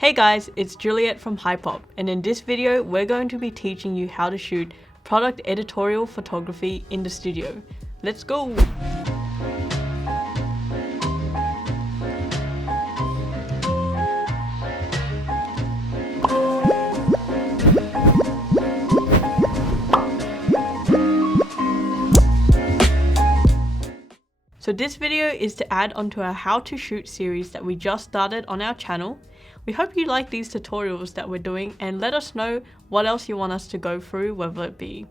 Hey guys, it's Juliet from Hypop, and in this video we're going to be teaching you how to shoot product editorial photography in the studio. Let's go! So this video is to add onto our how to shoot series that we just started on our channel. We hope you like these tutorials that we're doing and let us know what else you want us to go through, whether it be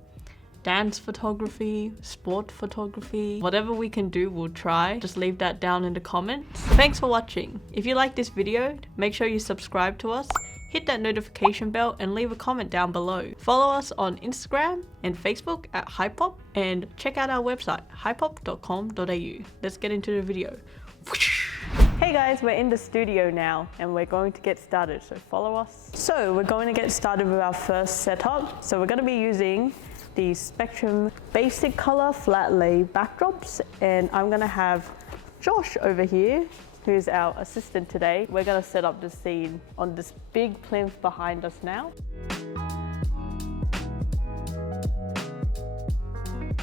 dance photography, sport photography, whatever we can do, we'll try. Just leave that down in the comments. Thanks for watching. If you like this video, make sure you subscribe to us, hit that notification bell and leave a comment down below. Follow us on Instagram and Facebook at Hypop and check out our website, hypop.com.au. Let's get into the video. Hey guys, we're in the studio now and we're going to get started, so follow us. So we're going to get started with our first setup. So we're going to be using the Spectrum Basic Color Flat Lay backdrops, and I'm going to have Josh over here, who's our assistant today. We're going to set up the scene on this big plinth behind us now.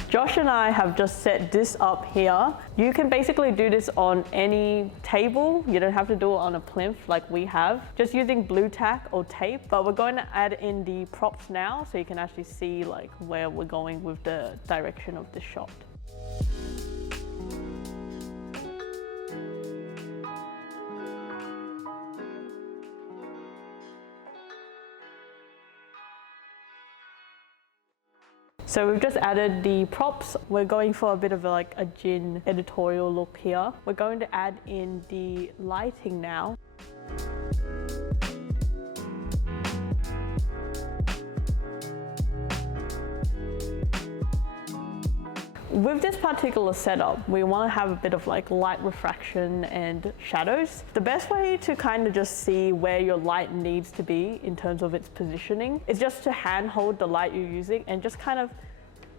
Josh and I have just set this up here. You can basically do this on any table. You don't have to do it on a plinth like we have, just using blue tack or tape. But we're going to add in the props now so you can actually see like where we're going with the direction of the shot. So we've just added the props. We're going for a bit of like a gin editorial look here. We're going to add in the lighting now. With this particular setup, we want to have a bit of like light refraction and shadows. The best way to kind of just see where your light needs to be in terms of its positioning is just to hand hold the light you're using and just kind of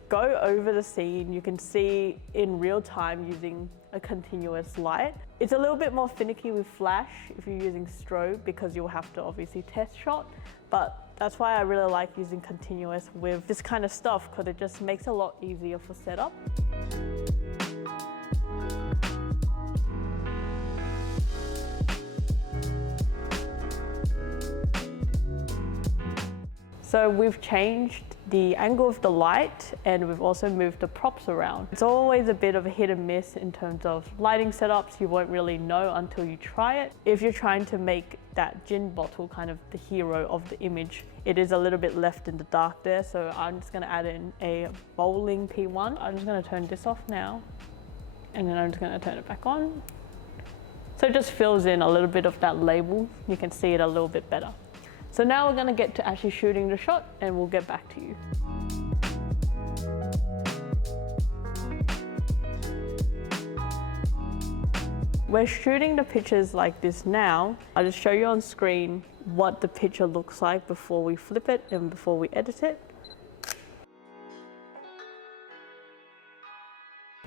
go over the scene. You can see in real time using a continuous light. It's a little bit more finicky with flash if you're using strobe because you'll have to obviously test shot, but that's why I really like using continuous with this kind of stuff because it just makes it a lot easier for setup. So we've changed the angle of the light and we've also moved the props around. It's always a bit of a hit and miss in terms of lighting setups. You won't really know until you try it. If you're trying to make that gin bottle kind of the hero of the image, it is a little bit left in the dark there. So I'm just gonna add in a bowling P1. I'm just gonna turn this off now and then I'm just gonna turn it back on. So it just fills in a little bit of that label. You can see it a little bit better. So now we're going to get to actually shooting the shot and we'll get back to you. We're shooting the pictures like this now. I'll just show you on screen what the picture looks like before we flip it and before we edit it.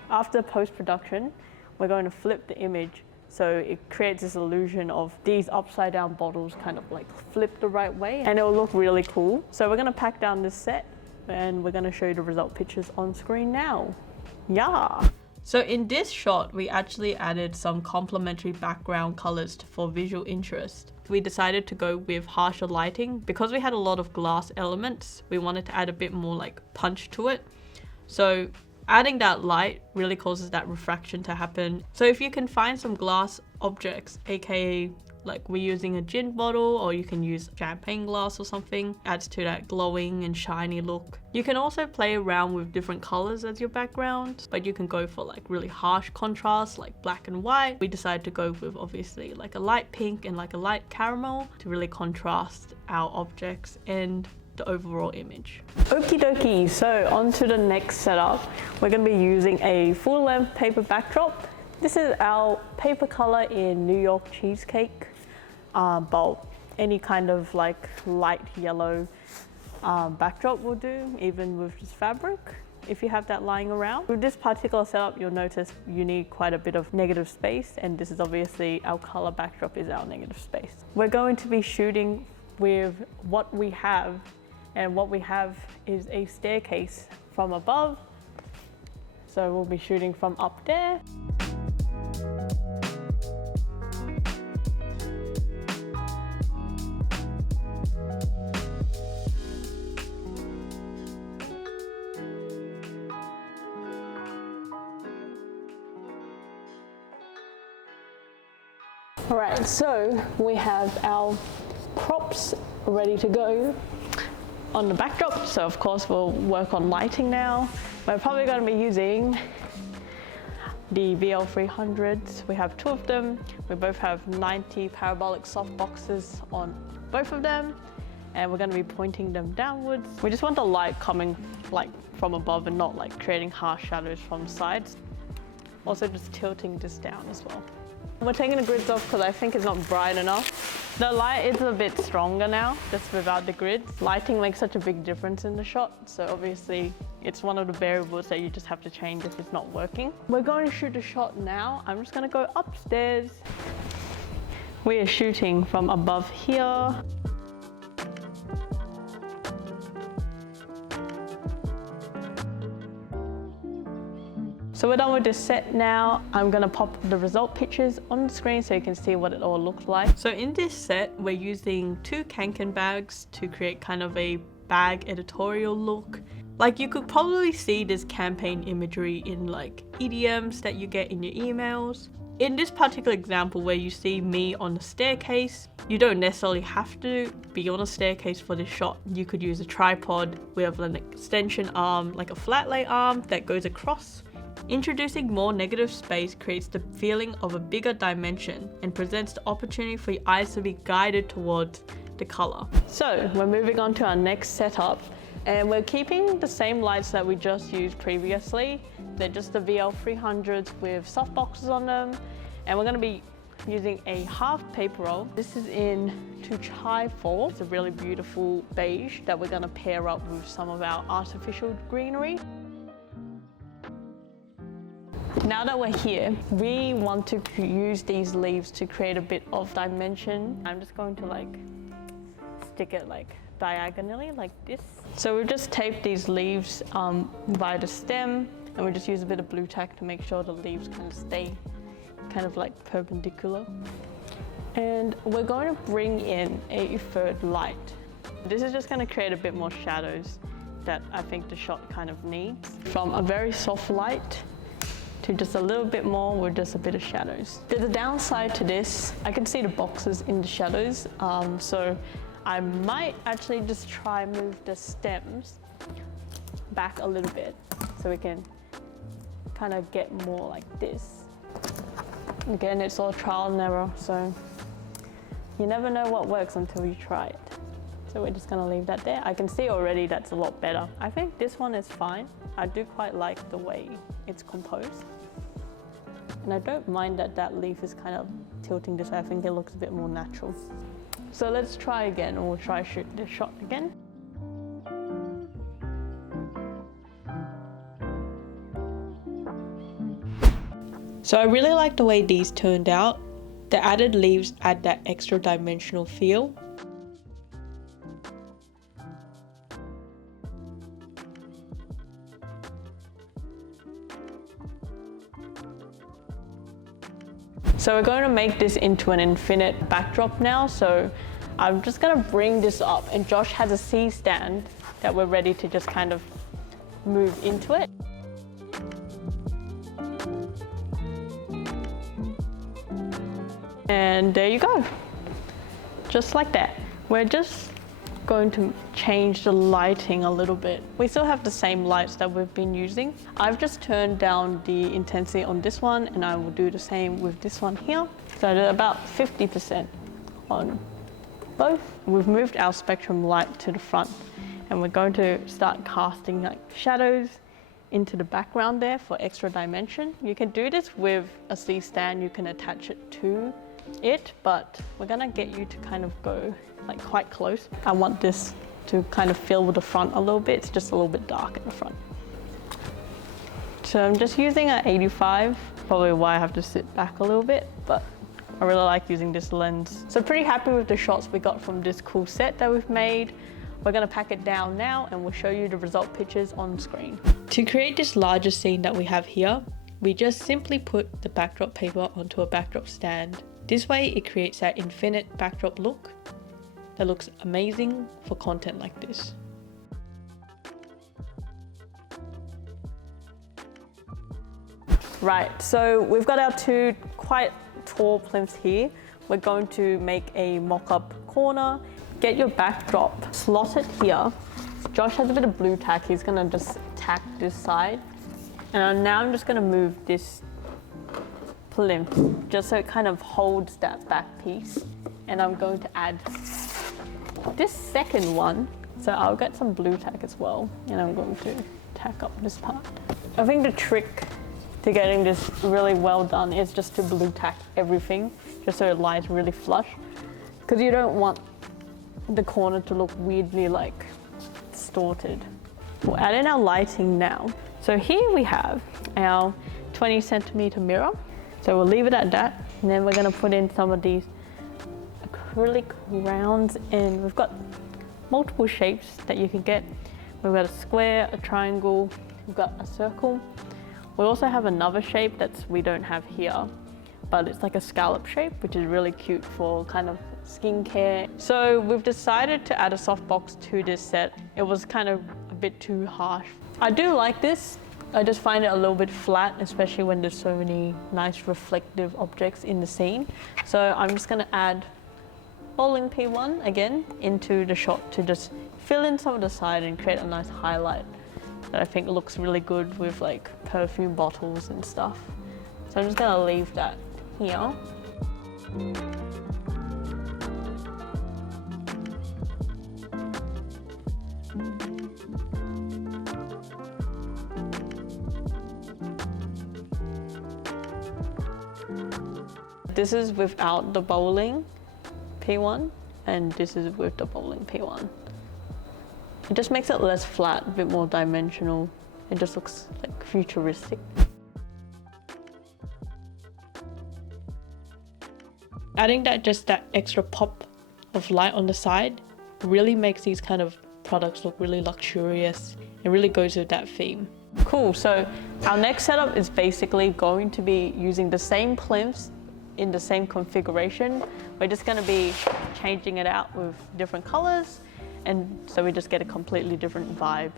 After post-production, we're going to flip the image so it creates this illusion of these upside down bottles kind of like flipped the right way and it will look really cool. So we're gonna pack down this set and we're gonna show you the result pictures on screen now. Yeah. So in this shot, we actually added some complementary background colors for visual interest. We decided to go with harsher lighting because we had a lot of glass elements. We wanted to add a bit more like punch to it. So adding that light really causes that refraction to happen. So if you can find some glass objects, aka like we're using a gin bottle or you can use champagne glass or something, adds to that glowing and shiny look. You can also play around with different colors as your background, but you can go for like really harsh contrasts like black and white. We decided to go with obviously like a light pink and like a light caramel to really contrast our objects and the overall image. Okie dokie, so on to the next setup. We're going to be using a full length paper backdrop. This is our paper color in New York cheesecake bowl. Any kind of like light yellow backdrop will do, even with just fabric. if you have that lying around. With this particular setup, you'll notice you need quite a bit of negative space, and this is obviously our color backdrop is our negative space. We're going to be shooting with what we have, and what we have is a staircase from above. So we'll be shooting from up there. All right, so we have our props ready to go on the backdrop. So of course we'll work on lighting now. We're probably going to be using the VL300s. We have two of them. We both have 90 parabolic softboxes on both of them, and we're going to be pointing them downwards. We just want the light coming like from above and not like creating harsh shadows from the sides. Also just tilting this down as well. We're taking the grids off because I think it's not bright enough. The light is a bit stronger now, just without the grids. Lighting makes such a big difference in the shot, so obviously it's one of the variables that you just have to change if it's not working. We're going to shoot a shot now. I'm just going to go upstairs. We are shooting from above here. So we're done with this set now. I'm gonna pop the result pictures on the screen so you can see what it all looks like. So in this set, we're using two Kanken bags to create kind of a bag editorial look. Like you could probably see this campaign imagery in like EDMs that you get in your emails. In this particular example where you see me on the staircase, you don't necessarily have to be on a staircase for this shot. You could use a tripod with an extension arm, like a flat lay arm that goes across. Introducing more negative space creates the feeling of a bigger dimension and presents the opportunity for your eyes to be guided towards the color. So we're moving on to our next setup, and we're keeping the same lights that we just used previously. They're just the VL300s with softboxes on them, and we're going to be using a half paper roll. This is in To Chai For. It's a really beautiful beige that we're going to pair up with some of our artificial greenery. Now that we're here, we want to use these leaves to create a bit of dimension. I'm just going to like stick it like diagonally like this. So we've just taped these leaves via the stem, and we just use a bit of blue tack to make sure the leaves kind of stay kind of like perpendicular. And we're going to bring in a third light. This is just going to create a bit more shadows that I think the shot kind of needs. From a very soft light to just a little bit more with just a bit of shadows. There's a downside to this. I can see the boxes in the shadows, so I might actually just try move the stems back a little bit so we can kind of get more like this. Again, it's all trial and error, so you never know what works until you try it. So we're just gonna leave that there. I can see already that's a lot better. I think this one is fine. I do quite like the way it's composed. And I don't mind that that leaf is kind of tilting this way. I think it looks a bit more natural. So let's try again, or we'll try shoot this shot again. So I really like the way these turned out. The added leaves add that extra dimensional feel. So we're going to make this into an infinite backdrop now. So I'm just going to bring this up, and Josh has a C stand that we're ready to just kind of move into it. And there you go, just like that. We're just going to change the lighting a little bit. We still have the same lights that we've been using. I've just turned down the intensity on this one, and I will do the same with this one here. So they're about 50% on both. We've moved our spectrum light to the front, and we're going to start casting like shadows into the background there for extra dimension. You can do this with a C stand, you can attach it to it, but we're gonna get you to kind of go like quite close. I want this to kind of fill with the front a little bit. It's just a little bit dark at the front. So I'm just using an 85, probably why I have to sit back a little bit, but I really like using this lens. So pretty happy with the shots we got from this cool set that we've made. We're gonna pack it down now and we'll show you the result pictures on screen. To create this larger scene that we have here, we just simply put the backdrop paper onto a backdrop stand. This way it creates that infinite backdrop look that looks amazing for content like this. Right, so we've got our two quite tall plinths here. We're going to make a mock-up corner. Get your backdrop, slot it here. Josh has a bit of blue tack, he's gonna just tack this side. And now I'm just gonna move this plinth just so it kind of holds that back piece. And I'm going to add this second one. So I'll get some blue tack as well. And I'm going to tack up this part. I think the trick to getting this really well done is just to blue tack everything, just so it lies really flush. Because you don't want the corner to look weirdly like distorted. We'll add in our lighting now. So here we have our 20 centimeter mirror. So we'll leave it at that. And then we're gonna put in some of these acrylic rounds, and we've got multiple shapes that you can get. We've got a square, a triangle, we've got a circle. We also have another shape that's we don't have here, but it's like a scallop shape, which is really cute for kind of skincare. So we've decided to add a softbox to this set. It was kind of a bit too harsh. I do like this. I just find it a little bit flat, especially when there's so many nice reflective objects in the scene. So I'm just gonna add bowling P1 again into the shot to just fill in some of the side and create a nice highlight that I think looks really good with like perfume bottles and stuff. So I'm just gonna leave that here. This is without the bowling P1 and this is with the bowling P1. It just makes it less flat, a bit more dimensional. It just looks like futuristic. Adding that extra pop of light on the side really makes these kind of products look really luxurious. It really goes with that theme. Cool, so our next setup is basically going to be using the same plinths in the same configuration. We're just gonna be changing it out with different colors, and so we just get a completely different vibe.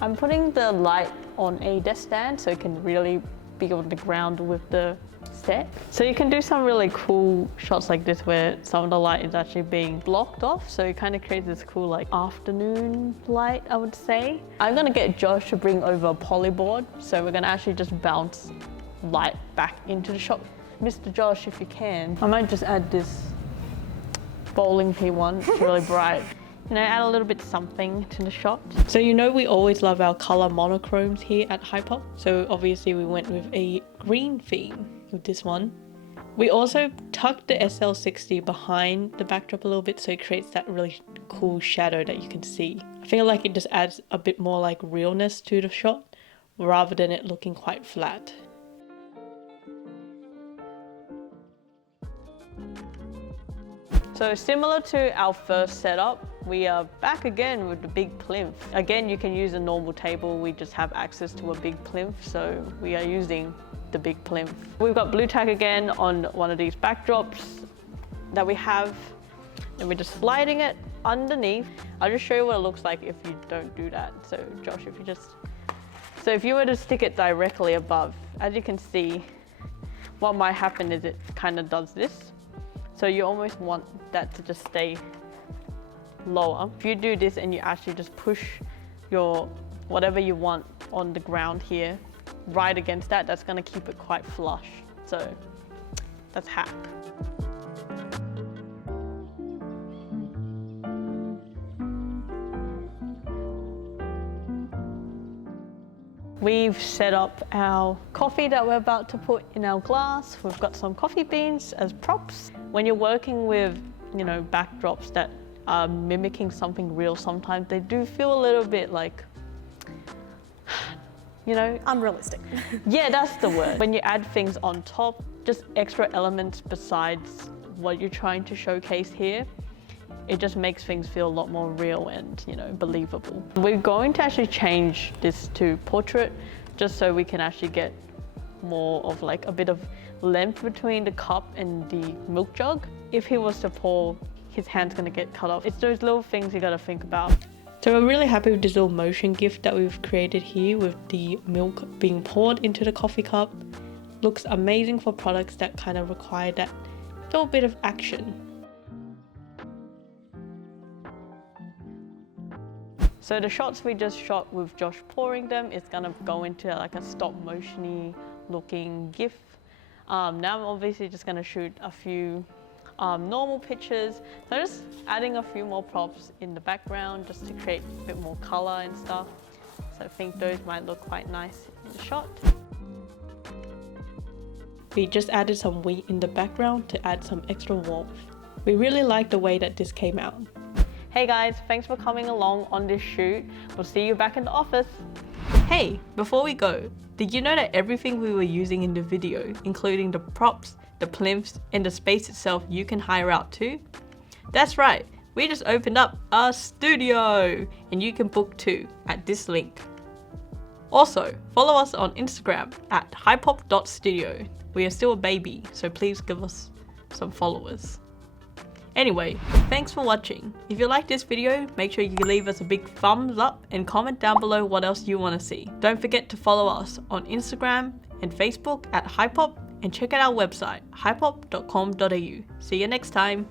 I'm putting the light on a desk stand so it can really be on the ground with the set. So you can do some really cool shots like this where some of the light is actually being blocked off. So it kind of creates this cool like afternoon light, I would say. I'm gonna get Josh to bring over a polyboard. So we're gonna actually just bounce light back into the shot. Mr. Josh, if you can. I might just add this bowling P1, it's really bright. You know, add a little bit something to the shot. So you know we always love our color monochromes here at Hypop. So obviously we went with a green theme with this one. We also tucked the SL60 behind the backdrop a little bit so it creates that really cool shadow that you can see. I feel like it just adds a bit more like realness to the shot rather than it looking quite flat. So similar to our first setup, we are back again with the big plinth. Again, you can use a normal table. We just have access to a big plinth, so we are using the big plinth. We've got blue tack again on one of these backdrops that we have, and we're just sliding it underneath. I'll just show you what it looks like if you don't do that. So Josh, if you were to stick it directly above, as you can see, what might happen is it kind of does this. So you almost want that to just stay lower. If you do this and you actually just push your whatever you want on the ground here right against that, that's going to keep it quite flush. So that's hack. We've set up our coffee that we're about to put in our glass. We've got some coffee beans as props. When you're working with, you know, backdrops that are mimicking something real, sometimes they do feel a little bit like, you know, unrealistic. Yeah, that's the word. When you add things on top, just extra elements besides what you're trying to showcase here, it just makes things feel a lot more real and, you know, believable. We're going to actually change this to portrait just so we can actually get more of like a bit of length between the cup and the milk jug. If he was to pour, his hand's gonna get cut off. It's those little things you gotta think about. So we're really happy with this little motion gift that we've created here with the milk being poured into the coffee cup. Looks amazing for products that kind of require that little bit of action. So the shots we just shot with Josh pouring them is gonna go into like a stop motion-y looking GIF. Now I'm obviously just gonna shoot a few normal pictures. So just adding a few more props in the background just to create a bit more color and stuff. So I think those might look quite nice in the shot. We just added some wheat in the background to add some extra warmth. We really like the way that this came out. Hey guys, thanks for coming along on this shoot. We'll see you back in the office. Hey, before we go, did you know that everything we were using in the video, including the props, the plinths, and the space itself, you can hire out too? That's right, we just opened up a studio and you can book too at this link. Also, follow us on Instagram at hypop.studio. We are still a baby, so please give us some followers. Anyway, thanks for watching. If you like this video, make sure you leave us a big thumbs up and comment down below what else you want to see. Don't forget to follow us on Instagram and Facebook at hypop and check out our website hypop.com.au. See you next time.